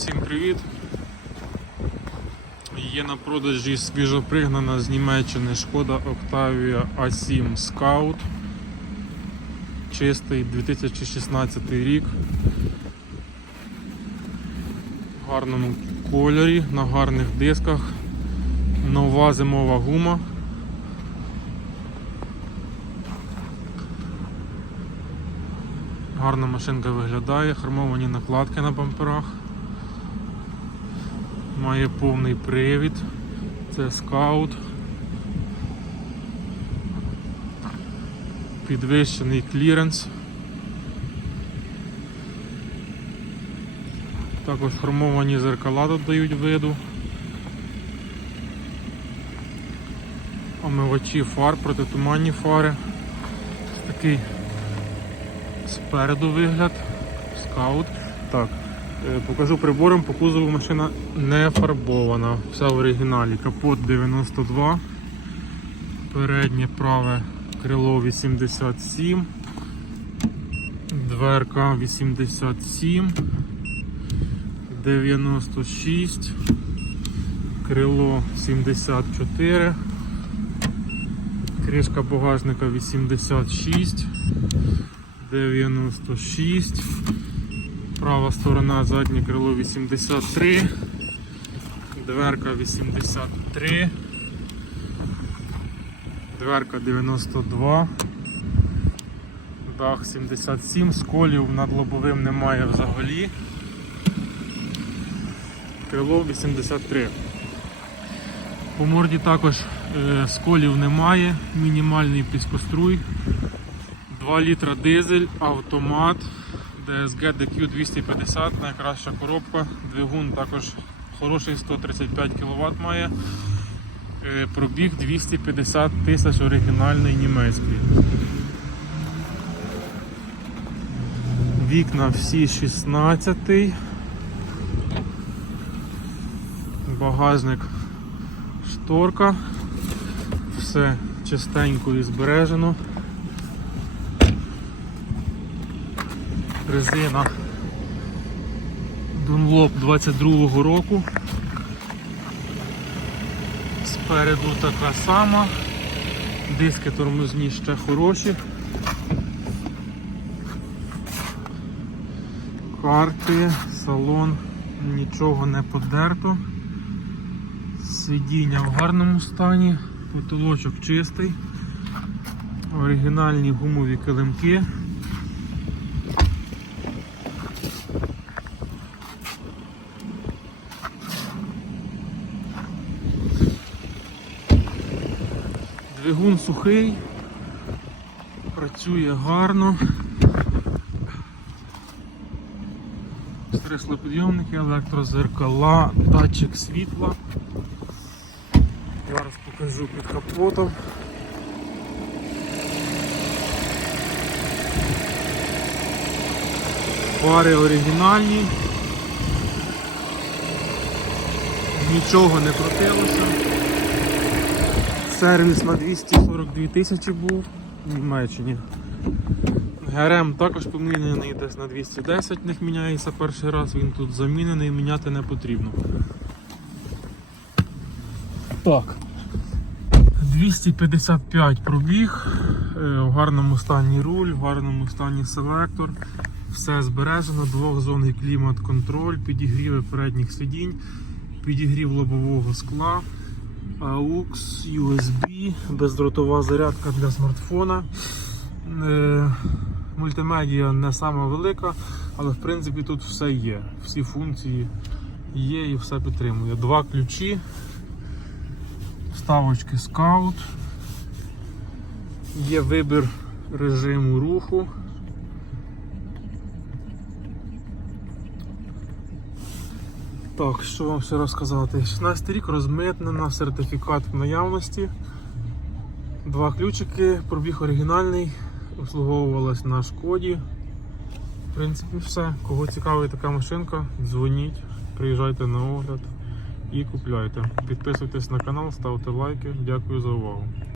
Всім привіт! Є на продажі свіжопригнана з Німеччини шкода Octavia A7 Scout. Чистий 2016 рік. В гарному кольорі, на гарних дисках. Нова зимова гума. Гарна машинка виглядає, хромовані накладки на бамперах. Має повний привід. Це скаут. Підвищений кліренс. Також хромовані зеркала додають виду. Омивачі фар, протитуманні фари. Такий спереду вигляд. Скаут. Так, покажу прибором, по кузову машина не фарбована. Все в оригіналі. Капот 92. Переднє праве крило 87. Дверка 87. 96. Крило 74. Кришка багажника 86. 96. Права сторона, заднє крило 83. Дверка 83. Дверка 92. Дах 77, сколів над лобовим немає взагалі. Крило 83. По морді також е, сколів немає, мінімальний піскоструй. 2 літра дизель, автомат, DSG DQ 250, найкраща коробка, двигун також хороший 135 кВт має. Е, Пробіг 250 тисяч оригінальний німецький. Вікна всі 16. Багажник шторка. Все чистенько і збережено. Резина Dunlop 22-го року. Спереду така сама, диски тормозні ще хороші. Карти, салон, нічого не подерто. Сидіння в гарному стані, потолочок чистий, оригінальні гумові килимки. Двигун сухий, працює гарно. Стреслопідйомники, електрозеркала, датчик світла. Зараз покажу під капотом. Фари оригінальні. Нічого не крутилося. Сервіс на 242 тисячі був в Німеччині. ГРМ також поміняний десь на 210, в них міняється перший раз, він тут замінений, міняти не потрібно. Так. 255 пробіг, е, в гарному стані руль, в гарному стані селектор. Все збережено, двохзонний клімат-контроль, підігріви передніх сидінь, підігрів лобового скла. AUX, USB, бездротова зарядка для смартфона. Е, Мультимедіа не сама велика, але в принципі тут все є. Всі функції є і все підтримує. Два ключі, вставочки скаут, є вибір режиму руху. Так, що вам ще розказати? 16 рік розмитнена, сертифікат в наявності. Два ключики, пробіг оригінальний, обслуговувалась на шкоді. В принципі, все. Кого цікавить така машинка, дзвоніть, приїжджайте на огляд і купляйте. Підписуйтесь на канал, ставте лайки. Дякую за увагу.